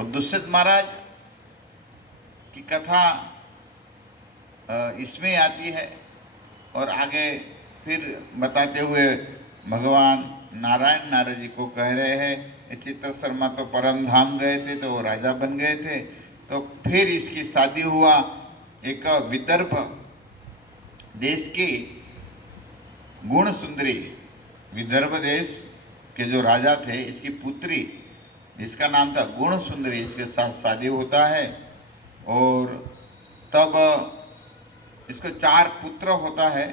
और दुष्यंत महाराज की कथा इसमें आती है। और आगे फिर बताते हुए भगवान नारायण नारद जी को कह रहे हैं, चित्त शर्मा तो परम धाम गए थे तो वो राजा बन गए थे, तो फिर इसकी शादी हुआ एक विदर्भ देश की गुण सुंदरी, विदर्भ देश के जो राजा थे इसकी पुत्री जिसका नाम था गुण सुंदरी, इसके साथ शादी होता है। और तब इसको 4 पुत्र होता है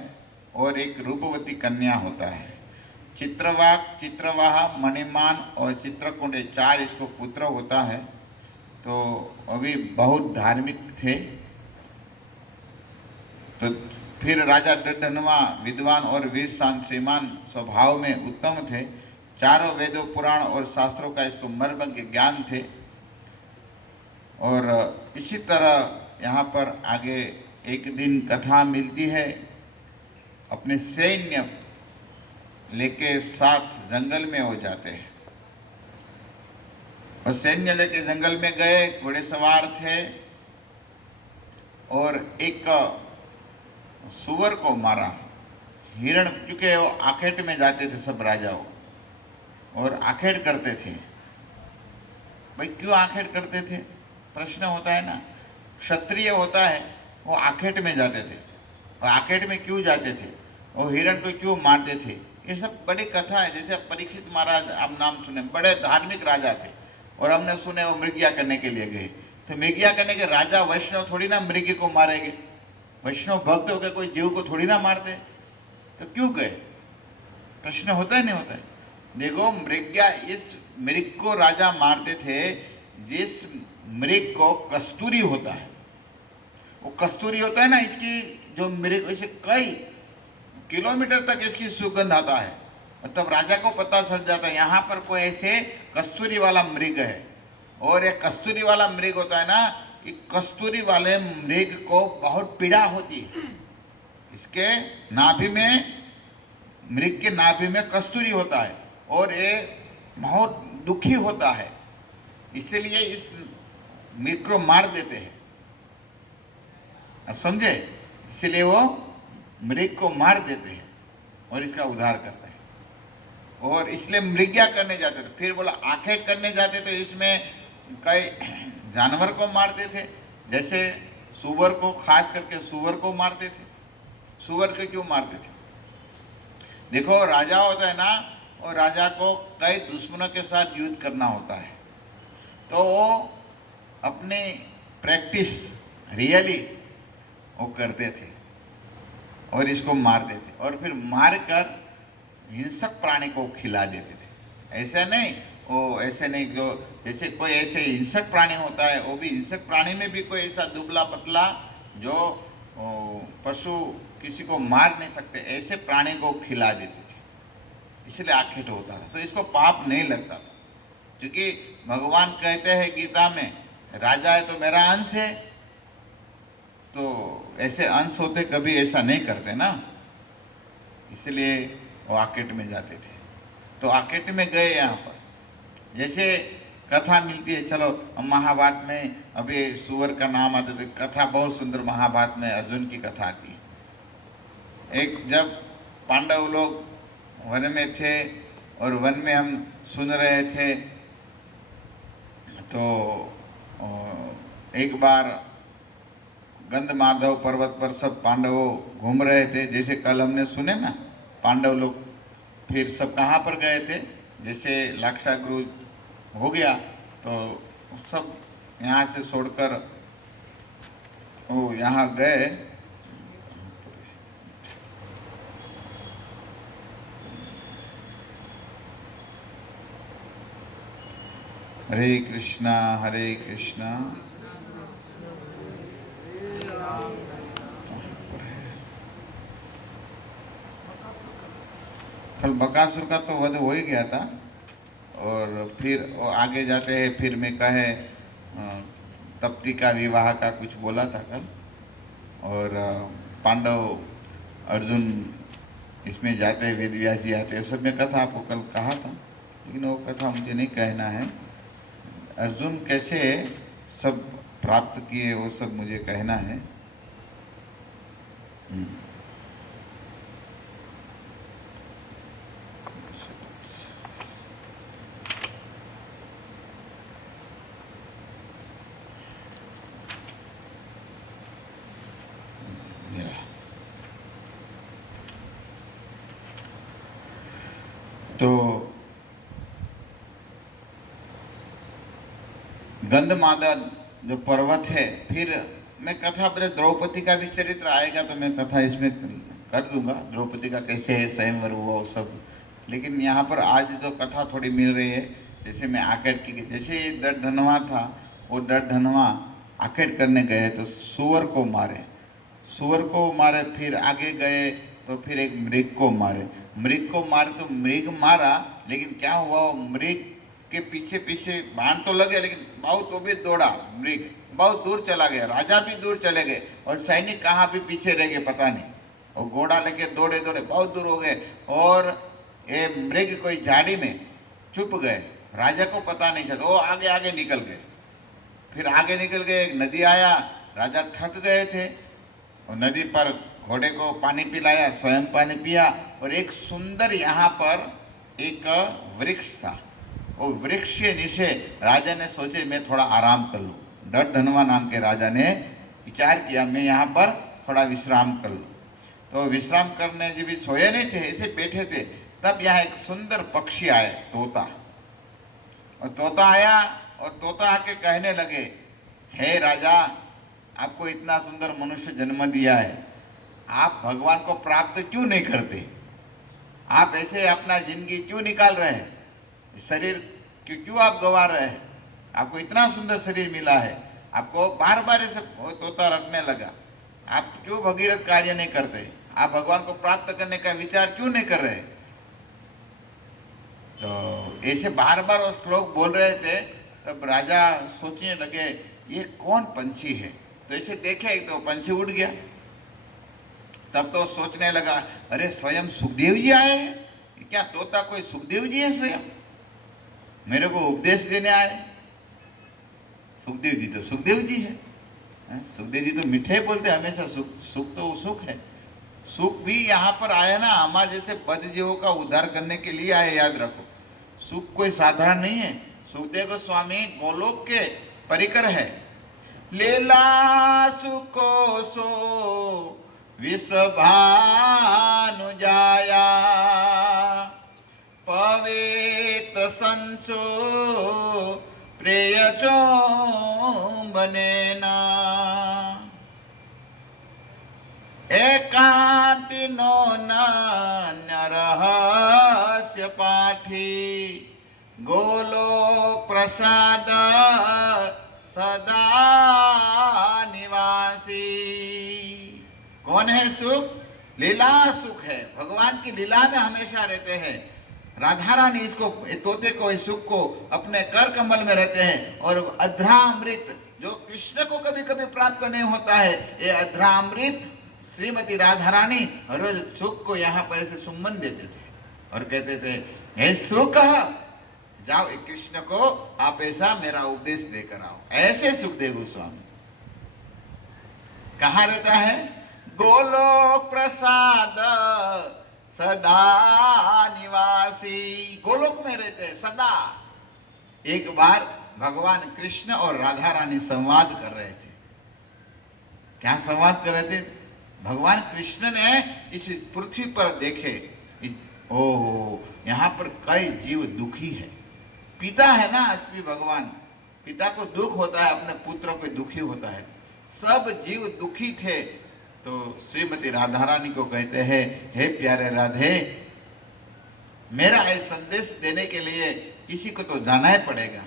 और एक रूपवती कन्या होता है। चित्रवाक, चित्रवाहा, मणिमान और चित्रकुंड, 4 इसको पुत्र होता है। तो अभी बहुत धार्मिक थे। तो फिर राजा डडनवा विद्वान और वीर श्रीमान स्वभाव में उत्तम थे। चारों वेदों पुराण और शास्त्रों का इसको मर्म के ज्ञान थे। और इसी तरह यहाँ पर आगे एक दिन कथा मिलती है, अपने सैन्य लेके साथ जंगल में हो जाते हैं। और सैन्य लेके जंगल में गए, घोड़े सवार थे और एक सुअर को मारा। हिरण, क्योंकि वो आखेट में जाते थे सब राजाओं और आखेट करते थे। भाई क्यों आखेट करते थे, प्रश्न होता है ना। क्षत्रिय होता है वो आखेट में जाते थे, और आखेट में क्यों जाते थे, और हिरण को क्यों मारते थे, ये सब बड़ी कथा है। जैसे परीक्षित महाराज, आप नाम सुने, बड़े धार्मिक राजा थे और हमने सुने वो मृग्या करने के लिए गए। तो मृग्या करने के राजा वैष्णव थोड़ी ना मृग को मारेंगे, वैष्णव भक्त होकर कोई जीव को थोड़ी ना मारते, तो क्यों गए, प्रश्न होता है नहीं होता है। देखो मृग्या, इस मृग को राजा मारते थे जिस मृग को कस्तूरी होता है। वो कस्तूरी होता है ना, इसकी जो मृग, इसे कई किलोमीटर तक इसकी सुगंध आता है। तब राजा को पता चल जाता है यहाँ पर कोई ऐसे कस्तूरी वाला मृग है। और ये कस्तूरी वाला मृग होता है ना, कि कस्तूरी वाले मृग को बहुत पीड़ा होती है। इसके नाभि में, मृग के नाभि में कस्तूरी होता है और ये बहुत दुखी होता है, इसलिए इस मृग को मार देते हैं। अब समझे, इसलिए वो मृग को मार देते हैं और इसका उद्धार करते हैं। और इसलिए मृग्या करने जाते थे। फिर बोला आखेट करने जाते तो इसमें कई जानवर को मारते थे, जैसे सुअर को, खास करके सुअर को मारते थे। सुअर को क्यों मारते थे, देखो राजा होता है ना, और राजा को कई दुश्मनों के साथ युद्ध करना होता है, तो वो अपनी प्रैक्टिस रियली वो करते थे और इसको मारते थे। और फिर मारकर हिंसक प्राणी को खिला देते थे। ऐसा नहीं, वो ऐसे नहीं, जो जैसे कोई ऐसे हिंसक प्राणी होता है, वो भी हिंसक प्राणी में भी कोई ऐसा दुबला पतला जो पशु किसी को मार नहीं सकते, ऐसे प्राणी को खिला देते थे, इसलिए आखेट होता था। तो इसको पाप नहीं लगता था, क्योंकि भगवान कहते हैं गीता में, राजा है तो मेरा अंश है। तो ऐसे अंश होते कभी ऐसा नहीं करते ना, इसलिए वो आकेट में जाते थे। तो आकेट में गए यहाँ पर, जैसे कथा मिलती है। चलो महाभारत में अभी सुअर का नाम आता है, तो कथा बहुत सुंदर महाभारत में अर्जुन की कथा आती है। एक जब पांडव लोग वन में थे और वन में हम सुन रहे थे, तो एक बार गंधमार्दव पर्वत पर सब पांडवों घूम रहे थे, जैसे कल हमने सुने ना, पांडव लोग फिर सब कहाँ पर गए थे, जैसे लाक्षागृह हो गया तो सब यहाँ से छोड़कर वो यहाँ गए। हरे कृष्णा हरे कृष्णा। कल बकासुर का तो वध हो ही गया था, और फिर आगे जाते हैं, फिर मैं कहे तप्ती का विवाह का कुछ बोला था कल, और पांडव अर्जुन इसमें जाते हैं, वेद व्यास जी आते हैं, सब में कथा आपको कल कहा था, लेकिन वो कथा मुझे नहीं कहना है। अर्जुन कैसे सब प्राप्त किए वो सब मुझे कहना है। तो गंधमादन जो पर्वत है, फिर मैं कथा पहले द्रौपदी का भी चरित्र आएगा तो मैं कथा इसमें कर दूंगा, द्रौपदी का कैसे स्वयंवर हुआ वो सब। लेकिन यहाँ पर आज जो कथा थोड़ी मिल रही है, जैसे मैं आकेट की, जैसे दर्दधनवा था, वो दर्दधनवा आकेट करने गए तो सुअर को मारे, सुअर को मारे, फिर आगे गए तो फिर एक मृग को मारे, मृग को मारे तो मृग मारा, लेकिन क्या हुआ, वो मृग के पीछे पीछे बाण तो लगे, लेकिन बहुत तो भी दौड़ा, मृग बहुत दूर चला गया, राजा भी दूर चले गए और सैनिक कहाँ भी पीछे रह गए पता नहीं, और घोड़ा लेके दौड़े दौड़े बहुत दूर हो गए, और ये मृग कोई झाड़ी में छुप गए, राजा को पता नहीं चला, वो आगे आगे निकल गए, फिर आगे निकल गए, एक नदी आया, राजा थक गए थे, और नदी पर घोड़े को पानी पिलाया, स्वयं पानी पिया, और एक सुंदर यहाँ पर एक वृक्ष था, वो वृक्ष के नीचे राजा ने सोचे मैं थोड़ा आराम कर लूँ, दर्दधनवा नाम के राजा ने विचार किया मैं यहाँ पर थोड़ा विश्राम कर लूँ। तो विश्राम करने जब भी सोए नहीं थे, ऐसे बैठे थे, तब यहाँ एक सुंदर पक्षी आए, तोता, और तोता आया और तोता आके कहने लगे, हे राजा, आपको इतना सुंदर मनुष्य जन्म दिया है, आप भगवान को प्राप्त क्यों नहीं करते, आप ऐसे अपना जिंदगी क्यों निकाल रहे हैं, शरीर क्यों आप गवा रहे हैं, आपको इतना सुंदर शरीर मिला है, आपको बार बार ऐसे तोता रखने लगा, आप क्यों भगीरथ कार्य नहीं करते, आप भगवान को प्राप्त करने का विचार क्यों नहीं कर रहे। तो ऐसे बार बार वो श्लोक बोल रहे थे, तब राजा सोचने लगे ये कौन पंछी है, तो ऐसे देखे तो पंछी उड़ गया, तब तो सोचने लगा अरे स्वयं सुखदेव जी आए हैं, क्या तोता कोई सुखदेव जी है, स्वयं मेरे को उपदेश देने आए, सुखदेव जी तो सुखदेव जी है, सुखदेव जी तो मीठे बोलते हमेशा, सुख सुख तो सुख है, सुख भी यहाँ पर आया ना हमारे जैसे बद जीवों का उद्धार करने के लिए आए, याद रखो, सुख कोई साधारण नहीं है, सुखदेव गोस्वामी गोलोक के परिकर है, लीला सुको सो विषभानु जाया पवित्र संसो प्रेयचो बनेना एकांतिनो नान्य रहस्य पाठी गोलोक प्रसाद सदा निवासी। कौन है सुख, लीला सुख है, भगवान की लीला में हमेशा रहते हैं, राधा रानी इसको तोते को इस सुख को अपने कर कमल में रहते हैं, और अध्रामृत जो कृष्ण को कभी कभी प्राप्त नहीं होता है, ये अध्रामृत श्रीमती राधा रानी रोज सुख को यहाँ पर ऐसे सुमन देते थे और कहते थे हे सुख जाओ कृष्ण को आप ऐसा मेरा उपदेश देकर आओ, ऐसे सुखदेव गोस्वामी कहाँ रहता है, गोलोक प्रसाद सदा निवासी, गोलोक में रहते हैं सदा। एक बार भगवान कृष्ण और राधा रानी संवाद कर रहे थे, क्या संवाद कर रहे थे, भगवान कृष्ण ने इस पृथ्वी पर देखे, ओ यहाँ पर कई जीव दुखी है, पिता है ना आज भी भगवान, पिता को दुख होता है, अपने पुत्र को दुखी होता है, सब जीव दुखी थे, तो श्रीमती राधा रानी को कहते हैं हे प्यारे राधे, मेरा ये संदेश देने के लिए किसी को तो जाना ही पड़ेगा,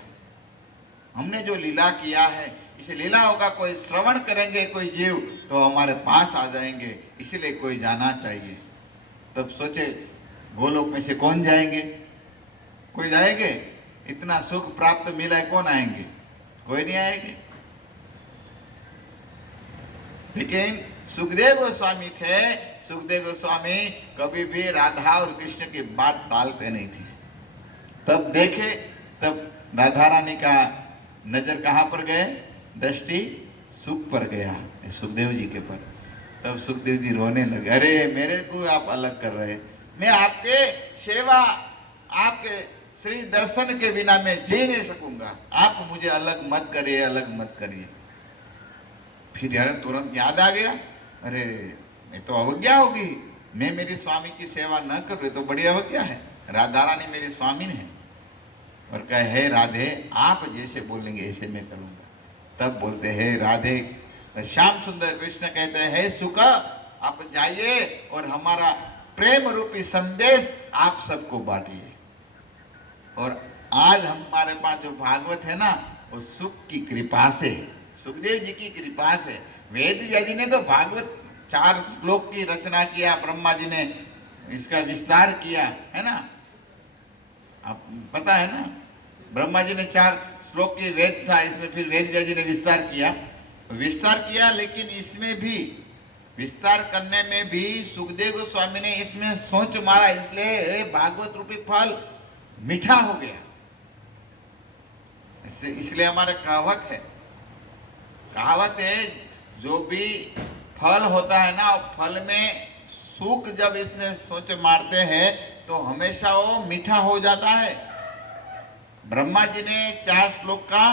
हमने जो लीला किया है इसे लीलाओं का कोई श्रवण करेंगे कोई जीव तो हमारे पास आ जाएंगे, इसलिए कोई जाना चाहिए। तब सोचे गोलोक में से कौन जाएंगे, कोई जाएंगे, इतना सुख प्राप्त मिला है, कौन आएंगे, कोई नहीं आएंगे। लेकिन सुखदेव गोस्वामी थे, सुखदेव गोस्वामी कभी भी राधा और कृष्ण की बात टालते नहीं थे। तब देखे, तब राधा रानी का नजर कहाँ पर गए? दृष्टि सुख पर गया, सुखदेव जी के पर। तब सुखदेव जी रोने लगे, अरे मेरे को आप अलग कर रहे, मैं आपके सेवा, आपके श्री दर्शन के बिना मैं जी नहीं सकूंगा, आप मुझे अलग मत करिए, अलग मत करिए। फिर यार तुरंत याद आ गया, अरे मैं तो अवज्ञा होगी, मैं मेरी स्वामी की सेवा न कर रही तो बड़ी अवज्ञा है, राधा रानी मेरी स्वामी है। और कहे, हे राधे आप जैसे बोलेंगे ऐसे मैं करूंगा। तब बोलते हैं राधे, श्याम सुंदर कृष्ण कहते हैं, हे सुख आप जाइए और हमारा प्रेम रूपी संदेश आप सबको बांटिए। और आज हमारे पास जो भागवत है ना, वो सुख की कृपा से, सुखदेव जी की कृपा से। वेद व्यास जी ने तो भागवत 4 श्लोक की रचना किया, ब्रह्मा जी ने इसका विस्तार किया, है ना, आप पता है ना, ब्रह्मा जी ने 4 श्लोक की वेद था, इसमें फिर वेद व्यास जी ने विस्तार किया, लेकिन इसमें भी विस्तार करने में भी सुखदेव गोस्वामी ने इसमें सोच मारा, इसलिए भागवत रूपी फल मीठा हो गया। इसलिए हमारे कहावत है जो भी फल होता है ना, फल में सुख जब इसमें सोच मारते हैं तो हमेशा वो मीठा हो जाता है। ब्रह्मा जी ने 4 श्लोक का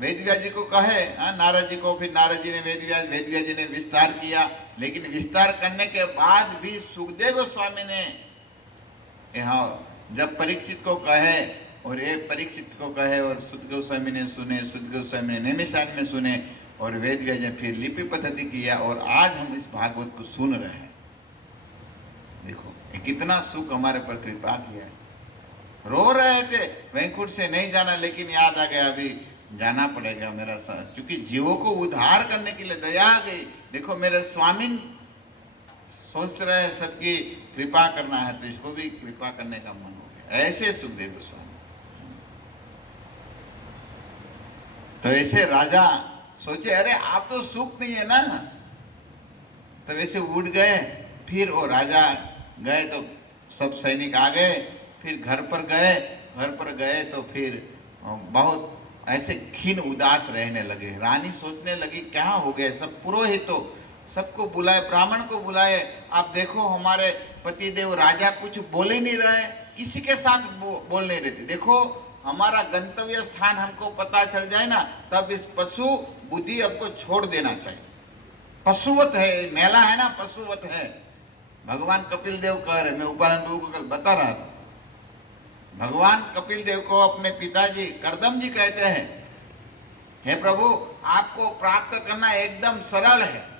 वेद व्यास जी को कहे, नारद जी को, फिर नारद जी ने वेद व्यास जी ने विस्तार किया, लेकिन विस्तार करने के बाद भी सुखदेव गोस्वामी ने यहाँ जब परीक्षित को कहे, और ये परीक्षित को कहे और सुध गोस्वामी ने सुने, सुध गोस्वामी ने नैमिषारण्य में सुने, और वेद व्यास ने फिर लिपि पद्धति किया, और आज हम इस भागवत को सुन रहे हैं। देखो कितना सुख हमारे पर कृपा किया है। रो रहे थे वैकुंठ से नहीं जाना, लेकिन याद आ गया अभी जाना पड़ेगा मेरा साथ, क्योंकि जीवों को उद्धार करने के लिए दया आ गई। देखो मेरे स्वामी सोच रहे सबकी कृपा करना है, तो इसको भी कृपा करने का मन हो गया। ऐसे सुखदेव गोस्वामी, तो ऐसे राजा सोचे, अरे आप तो सुख नहीं है ना, तो वैसे उठ गए। फिर वो राजा गए तो सब सैनिक आ गए, फिर घर पर गए तो फिर बहुत ऐसे खीन उदास रहने लगे। रानी सोचने लगी क्या हो गया, सब पुरोहित तो सबको बुलाए, ब्राह्मण को बुलाए, आप देखो हमारे पतिदेव राजा कुछ बोल ही नहीं रहे, किसी के साथ बोल नहीं रहे थे। देखो हमारा गंतव्य स्थान हमको पता चल जाए ना, तब इस पशु बुद्धि हमको छोड़ देना चाहिए। पशुवत है, मेला है ना, पशुवत है। भगवान कपिल देव कह रहे, मैं उपानंद को कल बता रहा था, भगवान कपिल देव को अपने पिताजी करदम जी कहते हैं, हे प्रभु आपको प्राप्त करना एकदम सरल है।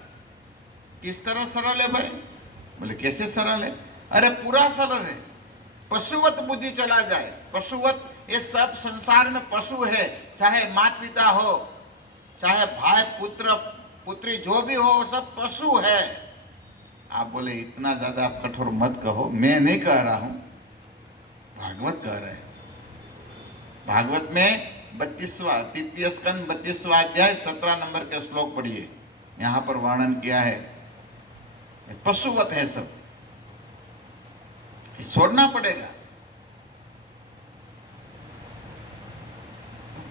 किस तरह सरल है भाई? बोले कैसे सरल है? अरे पूरा सरल है, पशुवत बुद्धि चला जाए। पशुवत, ये सब संसार में पशु है, चाहे माता पिता हो, चाहे भाई पुत्र पुत्री जो भी हो, सब पशु है। आप बोले इतना ज्यादा आप कठोर मत कहो, मैं नहीं कह रहा हूं, भागवत कह रहे हैं। भागवत में 32वां तृतीय स्कंद 32वां अध्याय 17 नंबर के श्लोक पढ़िए, यहां पर वर्णन किया है, पशुवत है सब, छोड़ना पड़ेगा।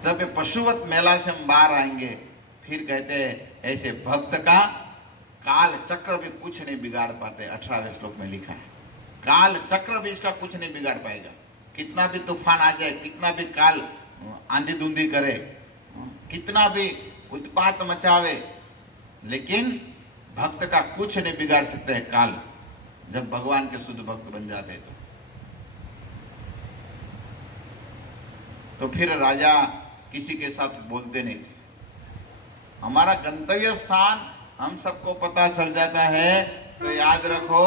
तब पशुवत मेला से हम बाहर आएंगे। फिर कहते हैं ऐसे भक्त का काल चक्र भी कुछ नहीं बिगाड़ पाते। 18वें श्लोक में लिखा है, काल चक्र भी इसका कुछ नहीं बिगाड़ पाएगा। कितना भी तूफान आ जाए, कितना भी काल आंधी धुंधी करे, कितना भी उत्पात मचावे, लेकिन भक्त का कुछ नहीं बिगाड़ सकते है काल, जब भगवान के शुद्ध भक्त बन जाते तो फिर राजा किसी के साथ बोलते नहीं थे। हमारा गंतव्य स्थान हम सबको पता चल जाता है तो याद रखो,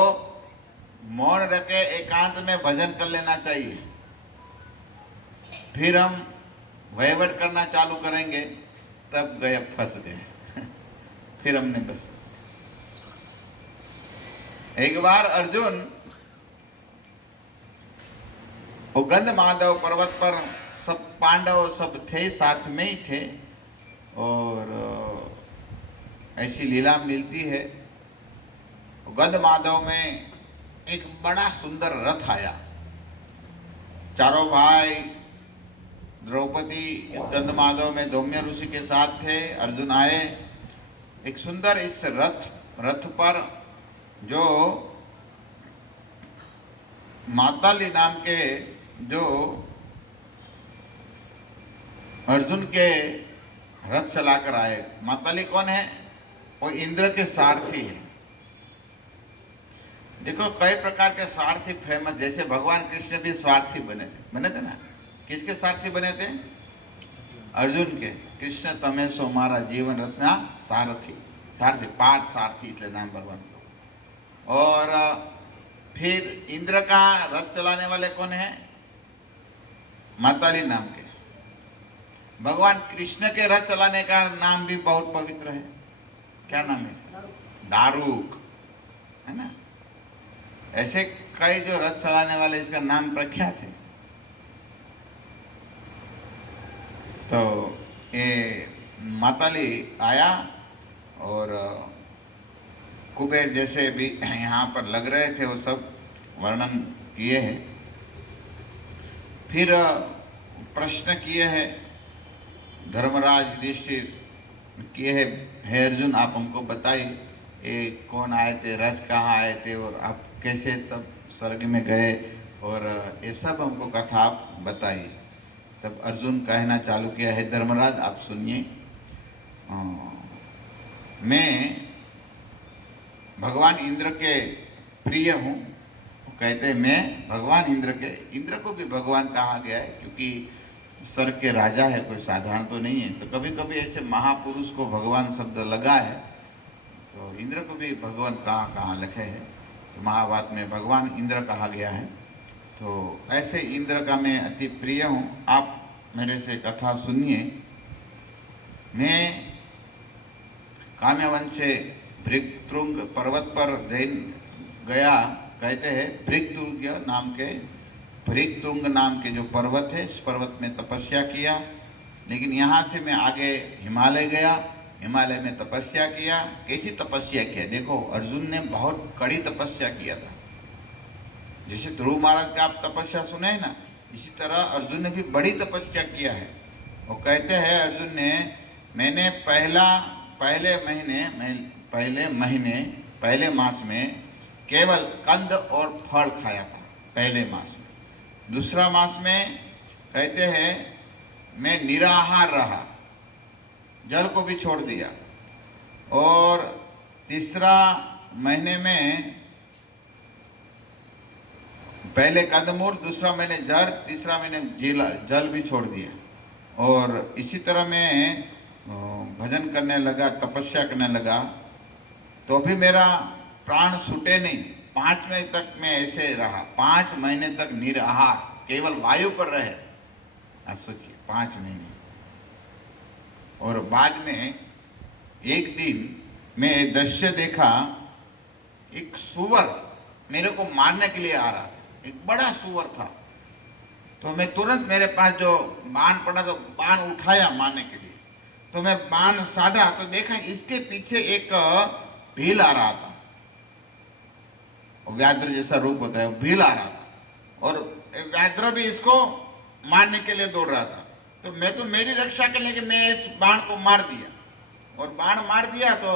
मौन रखे एकांत में भजन कर लेना चाहिए। फिर हम वहीवट करना चालू करेंगे, तब गए फंस गए। फिर हमने बस एक बार अर्जुन वो गंधमाधव पर्वत पर, सब पांडव सब थे, साथ में ही थे, और ऐसी लीला मिलती है। गंधमाधव में एक बड़ा सुंदर रथ आया, चारों भाई द्रौपदी इस गंधमादव में धौम्य ऋषि के साथ थे। अर्जुन आए, एक सुंदर इस रथ पर जो माताली नाम के जो अर्जुन के रथ चलाकर आए। माताली कौन है? वो इंद्र के सारथी है। देखो कई प्रकार के सारथी फेमस, जैसे भगवान कृष्ण भी सारथी बने थे ना। किसके सारथी बने थे? अर्जुन के। कृष्ण तमे सो मारा जीवन रत्ना सारथी, सारथी पार्थ सारथी इसलिए नाम भगवान को। और फिर इंद्र का रथ चलाने वाले कौन है? माताली नाम के। भगवान कृष्ण के रथ चलाने का नाम भी बहुत पवित्र है। क्या नाम है इसका? दारुक, है ना। ऐसे कई जो रथ चलाने वाले इसका नाम प्रख्यात है। तो ये माताली आया और कुबेर जैसे भी यहाँ पर लग रहे थे वो सब वर्णन किए हैं। फिर प्रश्न किए हैं धर्मराज युधिष्ठिर किए हैं, हे अर्जुन आप हमको बताइए ये कौन आए थे, रथ कहाँ आए थे और आप कैसे सब स्वर्ग में गए, और ये सब हमको कथा आप बताइए। तब अर्जुन कहना चालू किया, है धर्मराज आप सुनिए, मैं भगवान इंद्र के प्रिय हूँ। कहते हैं मैं भगवान इंद्र को भी भगवान कहा गया है क्योंकि स्वर्ग के राजा है, कोई साधारण तो नहीं है। तो कभी कभी ऐसे महापुरुष को भगवान शब्द लगा है, तो इंद्र को भी भगवान कहाँ कहाँ लिखे हैं। तो महाभारत में भगवान इंद्र कहा गया है। तो ऐसे इंद्र का मैं अति प्रिय हूँ, आप मेरे से कथा सुनिए। मैं काम्यवन से भृगतुंग पर्वत पर गया। कहते हैं भृगतुंग नाम के जो पर्वत है, इस पर्वत में तपस्या किया। लेकिन यहाँ से मैं आगे हिमालय गया, हिमालय में तपस्या किया। कैसी तपस्या किया? देखो अर्जुन ने बहुत कड़ी तपस्या किया था। जैसे ध्रुव महाराज का आप तपस्या सुने हैं ना, इसी तरह अर्जुन ने भी बड़ी तपस्या किया है। वो कहते हैं अर्जुन ने, मैंने पहले मास में केवल कंद और फल खाया था, पहले मास में। दूसरा मास में कहते हैं मैं निराहार रहा, जल को भी छोड़ दिया। और तीसरा महीने में पहले कंदमूल, दूसरा महीने जड़, तीसरा महीने जल भी छोड़ दिया। और इसी तरह मैं भजन करने लगा, तपस्या करने लगा, तो भी मेरा प्राण छूटे नहीं। 5 महीने तक मैं ऐसे रहा, 5 महीने तक निराहार, केवल वायु पर रहे। आप सोचिए 5 महीने। और बाद में एक दिन मैं दृश्य देखा, एक सुअर मेरे को मारने के लिए आ रहा था, एक बड़ा सुअर था। तो मैं तुरंत, मेरे पास जो बाण पड़ा तो बाण उठाया मारने के लिए। तो मैं बाण साधा तो देखा इसके पीछे एक भील आ रहा था, व्याघ्र जैसा रूप होता है, भील आ रहा था। और व्याघ्र भी इसको मारने के लिए दौड़ रहा था। तो मैं तो मेरी रक्षा करने के मैं इस बाण को मार दिया, और बाण मार दिया तो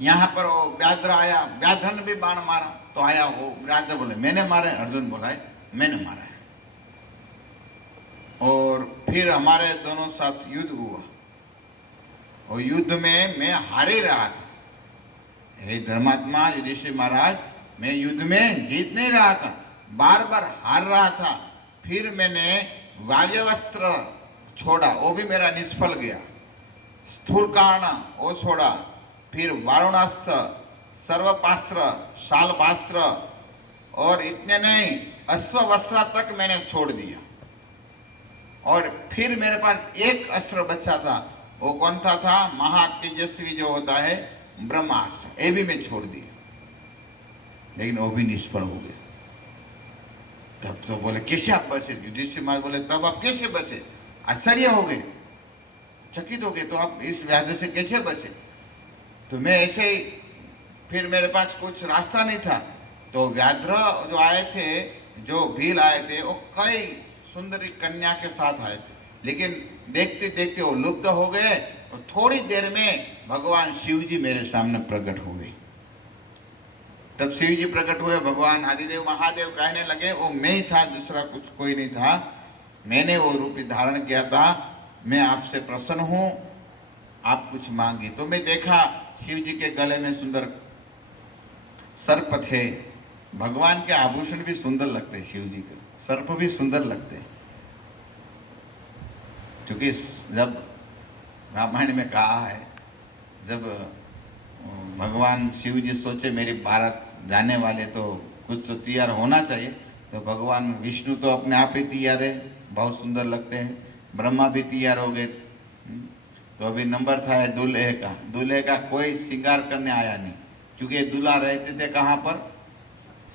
यहाँ पर वो व्याघ्र आया, व्याघ्र ने भी बाण मारा। तो आया वो व्याघ्र, बोले मैंने मारा है, अर्जुन बोला है मैंने मारा है। और फिर हमारे दोनों साथ युद्ध हुआ, और युद्ध में मैं हार ही रहा था। हे धर्मात्मा युधिष्ठिर महाराज, मैं युद्ध में जीत नहीं रहा था, बार बार हार रहा था। फिर मैंने वायवस्त्र छोड़ा, वो भी मेरा निष्फल गया। स्थूल कारण वो छोड़ा, फिर वारुणास्त्र, सर्वपास्त्र, शालपास्त्र, और इतने नहीं अश्ववस्त्र तक मैंने छोड़ दिया। और फिर मेरे पास एक अस्त्र बचा था, वो कौन था? महातेजस्वी जो होता है ब्रह्मास्त्र, ये भी मैं छोड़ दिया, लेकिन वो भी निष्फल हो गया। तब तो बोले कैसे आप बचे? युधिष्ठिर महाराज बोले तब आप कैसे बचे? आश्चर्य हो गए, चकित हो गए, तो आप इस व्याधि से कैसे बचे? तो मैं ऐसे ही, फिर मेरे पास कुछ रास्ता नहीं था। तो व्याघ्र जो आए थे, जो भील आए थे, वो कई सुंदरी कन्या के साथ आए, लेकिन देखते देखते वो लुप्त हो गए और थोड़ी देर में भगवान शिव जी मेरे सामने प्रकट हुए। तब शिव जी प्रकट हुए, भगवान आदिदेव महादेव कहने लगे वो मैं ही था, दूसरा कुछ कोई नहीं था, मैंने वो रूप धारण किया था, मैं आपसे प्रसन्न हूँ, आप कुछ मांगिए। तो मैं देखा शिव जी के गले में सुंदर सर्प थे। भगवान के आभूषण भी सुंदर लगते हैं, शिव जी के सर्प भी सुंदर लगते हैं, क्योंकि जब रामायण में कहा है, जब भगवान शिव जी सोचे मेरी बारात जाने वाले तो कुछ तो तैयार होना चाहिए, तो भगवान विष्णु तो अपने आप ही तैयार है, बहुत सुंदर लगते हैं, ब्रह्मा भी तैयार हो गए। तो अभी नंबर था दूल्हे का, दूल्हे का कोई श्रृंगार करने आया नहीं, क्योंकि दूल्हा रहते थे कहाँ पर,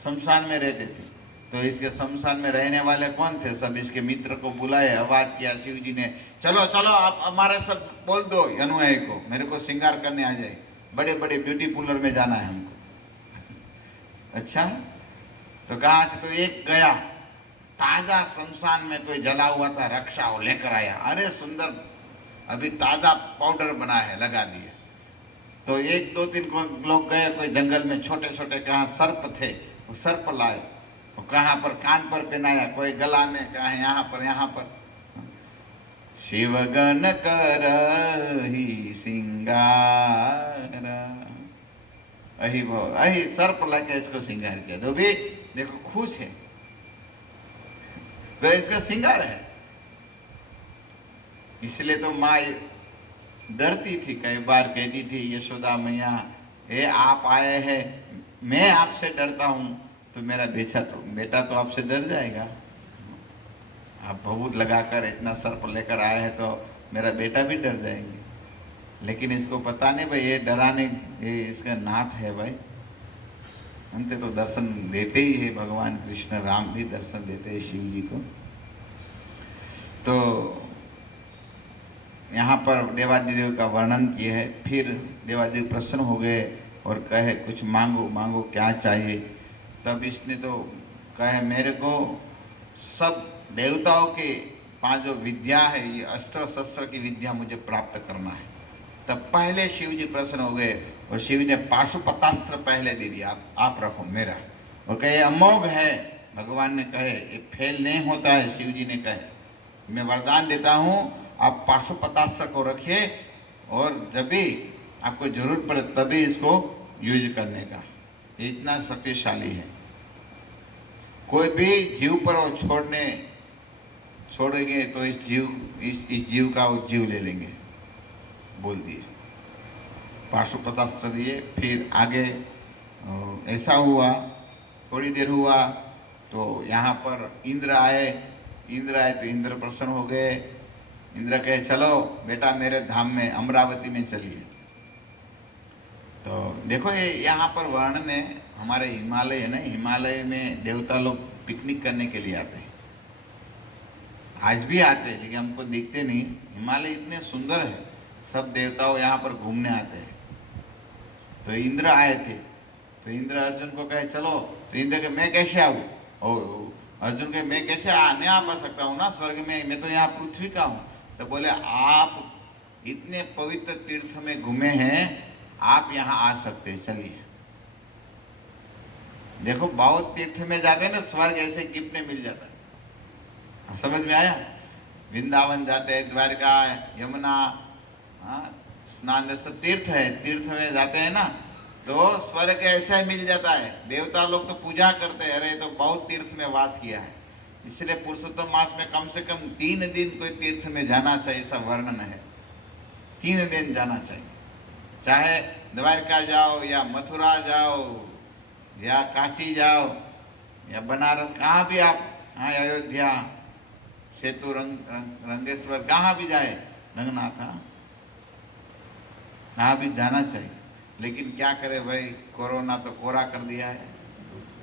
शमशान में रहते थे। तो इसके शमशान में रहने वाले कौन थे, सब इसके मित्र को बुलाए, आवाज किया शिव जी ने, चलो चलो आप हमारे सब बोल दो अनुयायी को, मेरे को श्रृंगार करने आ जाए, बड़े बड़े ब्यूटी पार्लर में जाना है हमको। अच्छा, तो कहाँ से, तो एक गया, ताजा शमशान में कोई जला हुआ था, रक्षा वो लेकर आया, अरे सुंदर, अभी ताजा पाउडर बना है, लगा दिया। तो एक दो तीन लोग गए, कोई जंगल में छोटे छोटे कहाँ सर्प थे, वो सर्प लाए, वो कहाँ पर कान पर पहनाया, कोई गला में, कहाँ यहाँ पर, यहाँ पर। शिव गण करहि सिंगार, अही वो अही सर्प लगे इसको श्रृंगार किया, तो भी देखो खुश है, तो इसका श्रृंगार है। इसलिए तो माँ डरती थी, कई बार कहती थी यशोदा मैया, हे आप आए हैं, मैं आपसे डरता हूँ, तो मेरा बेटा तो आपसे डर जाएगा, आप भभूत लगाकर इतना सर्प लेकर आए हैं तो मेरा बेटा भी डर जाएंगे। लेकिन इसको पता नहीं भाई, ये डराने, ये इसका नाथ है भाई, अंत तो दर्शन देते ही है, भगवान कृष्ण राम भी दर्शन देते हैं शिव जी को। तो यहाँ पर देवादिदेव का वर्णन किया है। फिर देवादिदेव प्रसन्न हो गए और कहे कुछ मांगो, मांगो क्या चाहिए। तब इसने तो कहे मेरे को सब देवताओं के पांच जो विद्या है, ये अस्त्र शस्त्र की विद्या मुझे प्राप्त करना है। तब पहले शिव जी प्रसन्न हो गए और शिव ने पाशुपतास्त्र पहले दे दिया, आप रखो मेरा, और कहे अमोघ है। भगवान ने कहे ये फेल नहीं होता है, शिव जी ने कहे मैं वरदान देता हूँ, आप पाशुपतास्त्र को रखिए और जब भी आपको जरूरत पड़े तभी इसको यूज करने का, इतना शक्तिशाली है। कोई भी जीव पर वो छोड़ेंगे तो इस जीव का वो जीव ले लेंगे, बोल दिए, पाशुपतास्त्र दिए। फिर आगे ऐसा हुआ, थोड़ी देर हुआ तो यहाँ पर इंद्र आए तो इंद्र प्रसन्न हो गए। इंद्र कहे चलो बेटा मेरे धाम में अमरावती में चलिए। तो देखो ये यहाँ पर वर्णन है, हमारे हिमालय है ना, हिमालय में देवता लोग पिकनिक करने के लिए आते हैं, आज भी आते हैं लेकिन हमको दिखते नहीं। हिमालय इतने सुंदर है, सब देवताओं यहाँ पर घूमने आते हैं। तो इंद्र आए थे, तो इंद्र अर्जुन को कहे चलो, तो इंद्र के मैं कैसे आऊँ, अर्जुन के मैं कैसे नहीं आ सकता हूँ ना स्वर्ग में, मैं तो यहाँ पृथ्वी का हूँ। तो बोले आप इतने पवित्र तीर्थ में घूमे हैं, आप यहाँ आ सकते हैं, चलिए। देखो बहुत तीर्थ में जाते हैं ना, स्वर्ग ऐसे गिफ्ट में मिल जाता है, समझ में आया। वृंदावन जाते हैं, द्वारका, यमुना, स्नान, सब तीर्थ है, तीर्थ में जाते हैं ना, तो स्वर्ग ऐसा ही मिल जाता है। देवता लोग तो पूजा करते हैं, अरे तो बहुत तीर्थ में वास किया है, इसलिए पुरुषोत्तम मास में कम से कम 3 दिन कोई तीर्थ में जाना चाहिए, ऐसा वर्णन है। 3 दिन जाना चाहिए, चाहे द्वारका जाओ या मथुरा जाओ या काशी जाओ या बनारस, कहाँ भी आप, हाँ अयोध्या, सेतु रंगेश्वर, कहाँ भी जाए, रंगनाथ, कहाँ भी जाना चाहिए। लेकिन क्या करे भाई, कोरोना तो कोरा कर दिया है,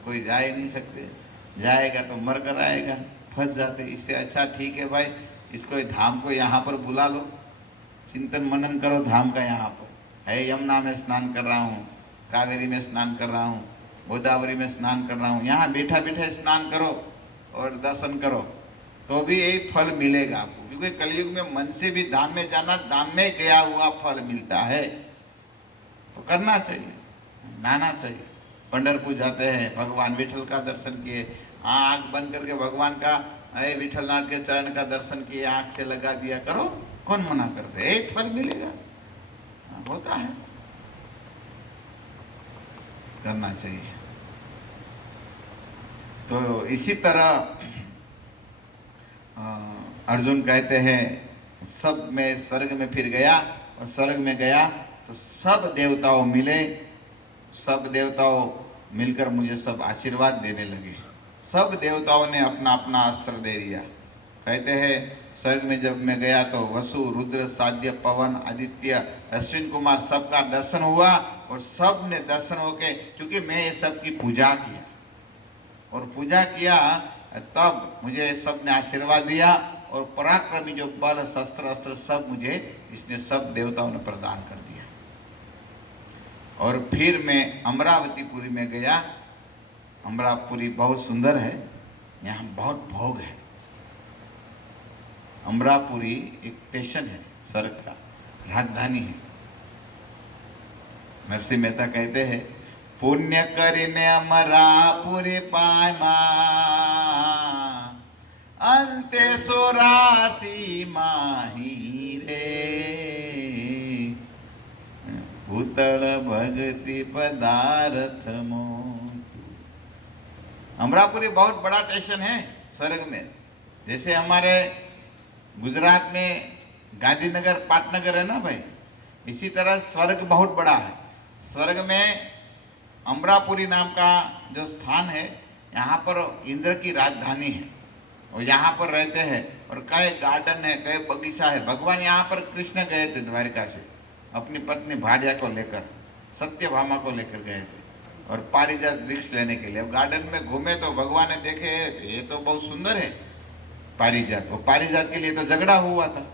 कोई जा ही नहीं सकते, जाएगा तो मर कर आएगा, फंस जाते। इससे अच्छा ठीक है भाई, इसको धाम को यहाँ पर बुला लो, चिंतन मनन करो धाम का। यहाँ पर है, यमुना में स्नान कर रहा हूँ, कावेरी में स्नान कर रहा हूँ, गोदावरी में स्नान कर रहा हूँ, यहाँ बैठा बैठे स्नान करो और दर्शन करो, तो भी यही फल मिलेगा आपको, क्योंकि कलयुग में मन से भी धाम में जाना, धाम में गया हुआ फल मिलता है। तो करना चाहिए, नाना चाहिए। पंढरपुर जाते हैं, भगवान विठल का दर्शन किए, आँख बंद करके भगवान का, अरे विठलनाथ के चरण का दर्शन किए, आँख से लगा दिया, करो, कौन मना करते, एक फल मिलेगा। होता है, करना चाहिए। तो इसी तरह अर्जुन कहते हैं, सब में स्वर्ग में फिर गया, और स्वर्ग में गया तो सब देवताओं मिले, सब देवताओं मिलकर मुझे सब आशीर्वाद देने लगे। सब देवताओं ने अपना अपना अस्त्र दे दिया। कहते हैं स्वर्ग में जब मैं गया तो वसु, रुद्र, साध्य, पवन, आदित्य, अश्विन कुमार सबका दर्शन हुआ, और सब ने दर्शन होके, क्योंकि मैं ये सब की पूजा किया, और पूजा किया तब मुझे सब ने आशीर्वाद दिया, और पराक्रमी जो बल, शस्त्र, अस्त्र सब मुझे इसने सब देवताओं ने प्रदान कर दिया। और फिर मैं अमरावतीपुरी में गया। अमरावतीपुरी बहुत सुंदर है, यहाँ बहुत भोग है। अमरापुरी एक स्टेशन है, स्वर्ग का राजधानी है। नरसिंह मेहता कहते हैं, पुण्य करीने अमरापुरी पायमा, अंते सोरासी माही रे, भूतल भक्ति पदार्थ मो। अमरापुरी बहुत बड़ा स्टेशन है स्वर्ग में। जैसे हमारे गुजरात में गांधीनगर, पाटनगर है ना भाई, इसी तरह स्वर्ग बहुत बड़ा है। स्वर्ग में अमरापुरी नाम का जो स्थान है, यहाँ पर इंद्र की राजधानी है, और यहाँ पर रहते हैं, और कई गार्डन है, कई बगीचा है। भगवान यहाँ पर कृष्ण गए थे द्वारिका से अपनी पत्नी भार्या को लेकर, सत्यभामा को लेकर गए थे, और पारिजात वृक्ष लेने के लिए। अब गार्डन में घूमे तो भगवान ने देखे ये तो बहुत सुंदर है पारिजात। वो पारिजात के लिए तो झगड़ा हुआ था,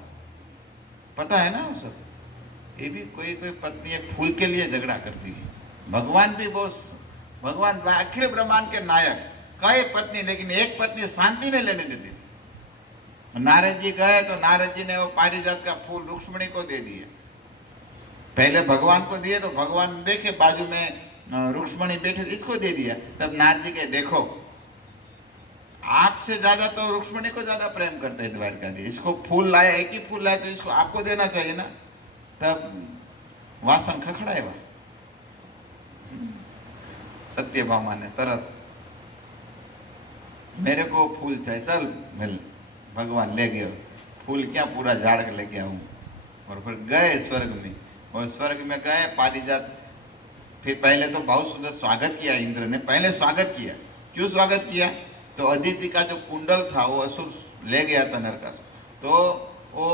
पता है ना वो सब। ये भी कोई कोई पत्नी एक फूल के लिए झगड़ा करती है। भगवान भी बहुत, भगवान अखिल ब्रह्मांड के नायक, कई पत्नी, लेकिन एक पत्नी शांति नहीं लेने देती थी। नारद जी गए तो नारद जी ने वो पारिजात का फूल रुक्ष्मणी को दे दिए। पहले भगवान को दिए तो भगवान देखे बाजू में रुक्ष्मणी बैठे, इसको दे दिया। तब नारद जी कहे, देखो आपसे ज्यादा तो रुक्ष्मणी को ज्यादा प्रेम करते हैं द्वारकाधीश, इसको फूल लाया, एक ही फूल लाया, तो इसको आपको देना चाहिए ना। तब वासन खखड़ाया सत्यभामा ने तरत, मेरे को फूल चाहिए, चल मिल। भगवान ले गए फूल, क्या पूरा झाड़ के लेके आऊं। और फिर गए स्वर्ग में, और स्वर्ग में गए पारिजात। फिर पहले तो बहुत सुंदर स्वागत किया इंद्र ने, पहले स्वागत किया। क्यों स्वागत किया? तो अदिति का जो कुंडल था वो असुर ले गया था नरकासुर, तो वो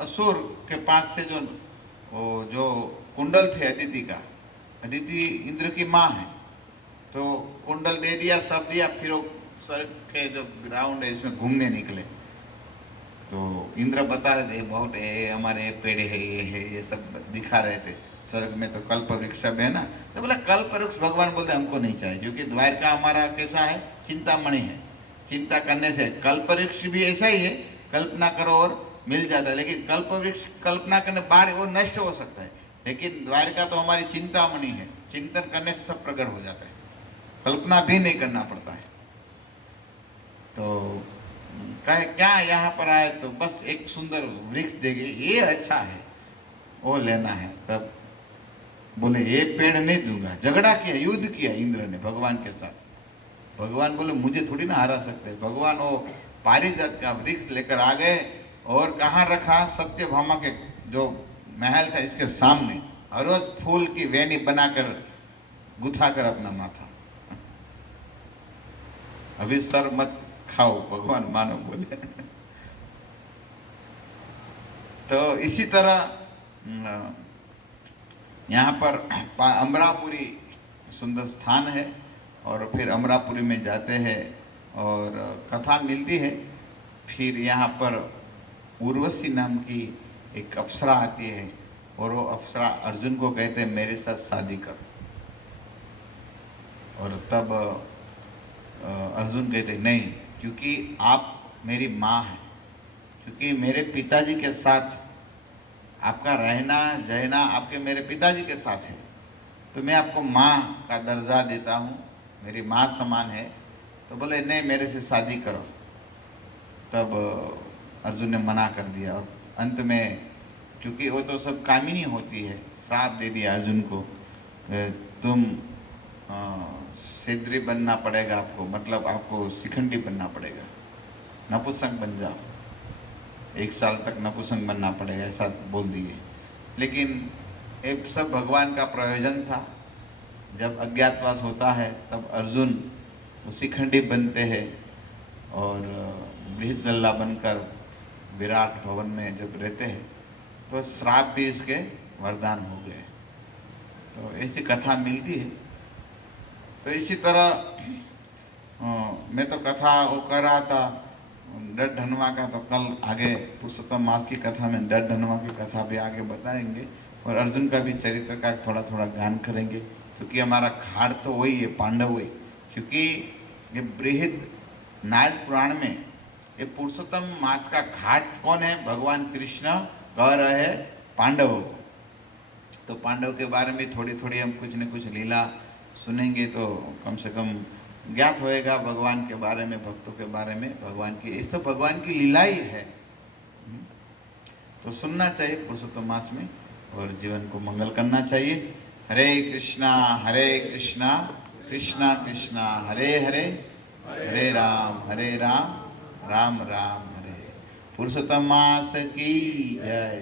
असुर के पास से जो कुंडल थे अदिति का, अदिति इंद्र की माँ है, तो कुंडल दे दिया, सब दिया। फिर वो स्वर्ग के जो ग्राउंड है इसमें घूमने निकले, तो इंद्र बता रहे थे बहुत हमारे पेड़ है, ये है, ये सब दिखा रहे थे। स्वर्ग में तो कल्प वृक्ष सब है ना, तो बोला कल्प वृक्ष भगवान बोलते हमको नहीं चाहिए, क्योंकि द्वारका हमारा कैसा है, चिंतामणि है। चिंता करने से कल्प वृक्ष भी ऐसा ही है, कल्पना करो और मिल जाता है। लेकिन कल्प वृक्ष कल्पना करने बाहर वो नष्ट हो सकता है, लेकिन द्वारका तो हमारी चिंतामणि है, चिंतन करने से सब प्रकट हो जाता है, कल्पना भी नहीं करना पड़ता है। तो कहे क्या यहाँ पर आए, तो बस एक सुंदर वृक्ष देंगे, ये अच्छा है, वो लेना है। तब बोले ये पेड़ नहीं दूंगा। झगड़ा किया, युद्ध किया इंद्र ने भगवान के साथ। भगवान बोले मुझे थोड़ी ना हरा सकते। भगवान वो पारिजात का वृक्ष लेकर आ गए, और कहाँ रखा, सत्यभामा के जो महल था इसके सामने, और रोज फूल की वेणी बनाकर गुथा कर अपना माथा, अभी सर मत खाओ, भगवान मानो बोले। तो इसी तरह यहाँ पर अमरापुरी सुंदर स्थान है, और फिर अमरापुरी में जाते हैं और कथा मिलती है। फिर यहाँ पर उर्वशी नाम की एक अप्सरा आती है, और वो अप्सरा अर्जुन को कहते हैं मेरे साथ शादी कर। और तब अर्जुन कहते नहीं, क्योंकि आप मेरी माँ है, क्योंकि मेरे पिताजी के साथ आपका रहना जहना आपके मेरे पिताजी के साथ है, तो मैं आपको माँ का दर्जा देता हूँ, मेरी माँ समान है। तो बोले नहीं, मेरे से शादी करो। तब अर्जुन ने मना कर दिया, और अंत में क्योंकि वो तो सब कामिनी होती है, श्राप दे दिया अर्जुन को, तुम सिद्री बनना पड़ेगा आपको, मतलब आपको शिखंडी बनना पड़ेगा, नपुंसक बन जाओ, 1 साल तक नपुंसक बनना पड़ेगा, ऐसा बोल दिए। लेकिन ये सब भगवान का प्रयोजन था। जब अज्ञातवास होता है तब अर्जुन शिखंडी बनते हैं, और बृहदल्ला बनकर विराट भवन में जब रहते हैं तो श्राप भी इसके वरदान हो गए। तो ऐसी कथा मिलती है। तो इसी तरह मैं तो कथा वो कर रहा था डर धनवा का, तो कल आगे पुरुषोत्तम मास की कथा में डर धनवा की कथा भी आगे बताएंगे, और अर्जुन का भी चरित्र का थोड़ा थोड़ा गान करेंगे, क्योंकि हमारा खाड़ तो वही है, पांडव वही। क्योंकि ये बृहद नारद पुराण में ये पुरुषोत्तम मास का घाट कौन है? भगवान कृष्ण कह रहे हैं पांडवों को। तो पांडव के बारे में थोड़ी थोड़ी हम कुछ न कुछ लीला सुनेंगे, तो कम से कम ज्ञात होएगा भगवान के बारे में, भक्तों के बारे में, भगवान की, ये सब भगवान की लीला ही है। तो सुनना चाहिए पुरुषोत्तम मास में, और जीवन को मंगल करना चाहिए। हरे कृष्णा कृष्णा कृष्णा हरे हरे, हरे राम राम राम हरे। पुरुषोत्तम मास की जय।